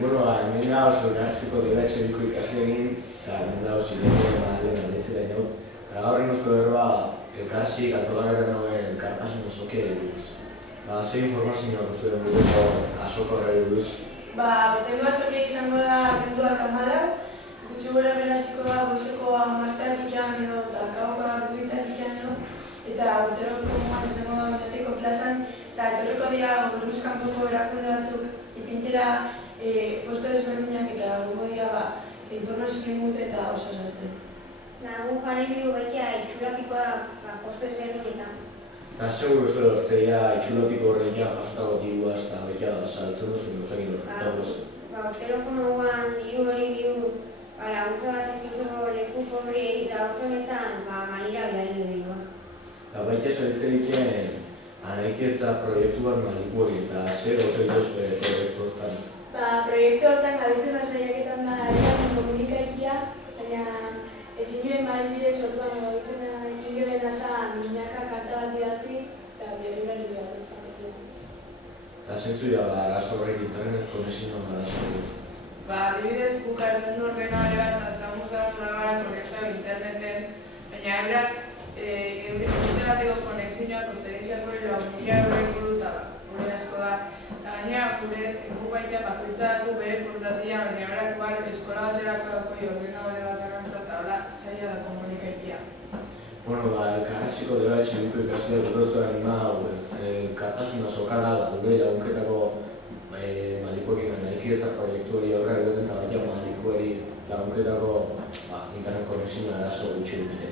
Bueno, hemen da oso garziko diratxeriko ikaslegin, eta hemen da oso zilean aldean aldetzera inaut. Eta gaur inozko berba, elkarzik antolakaren hauen elkartasun azokia buruz. Ze informazioa duzu den buruko azoko horreri buruz? Botengo azokia izango da abenduak 14, gutxi gora beraziko da goizeko 10:00 edo eta gauko 2:00 edo, eta urteroko moan izango da Oñateko plazan, eta etorriko dira gobernuz kanpoko erakunde batzuk ipintera posto desberdinak eta gongo dira informazio ingute eta oso saltzen. Gu jarri dugu betia itxurapikoa posto ezberdinetan. Eta seguro zure hortzeia itxulapiko horreia jasotako diruaz eta betia saltzen duzun gauzak dagoz. Urteroko moguan diru hori laguntza bat eskitzeko leku pobriei eta autonetan Malira bidali du dirua. Eta baita zoritzerik anaiketza proiektu bat Maliku hori eta zer gauza dituzue proiektu hortan? Proiektu hortan gabitzen da saiaketan da herriaren komunikaikia, baina ezin joen bidez orduan gabitzen da ingeben asa minaka karta bat idatzi eta biolibari behar dut. Eta zentzu dira arazo horrek internet konexioan arazo dut? Adibidez, guk hartzen du ordenadore bat azamuzan gara konexioa interneten, baina ebrak internetateko konexioak usterizako €1.000 eta hori asko da. Eta gainera, guk baita bakoitzako bere portatia, baina ebrak eskola baterako dako ordenadore bat agantza eta hola zaila da komunikaikia. Bueno, elkarretxiko debatxe duko ikastea dutotzu anima kartasuna sokala gure lagunketako Malikoekin anaiketza proiektu hori aurrera egoten eta baita Malikoeri lagunketako internet konexioa arazo gutxi dukete.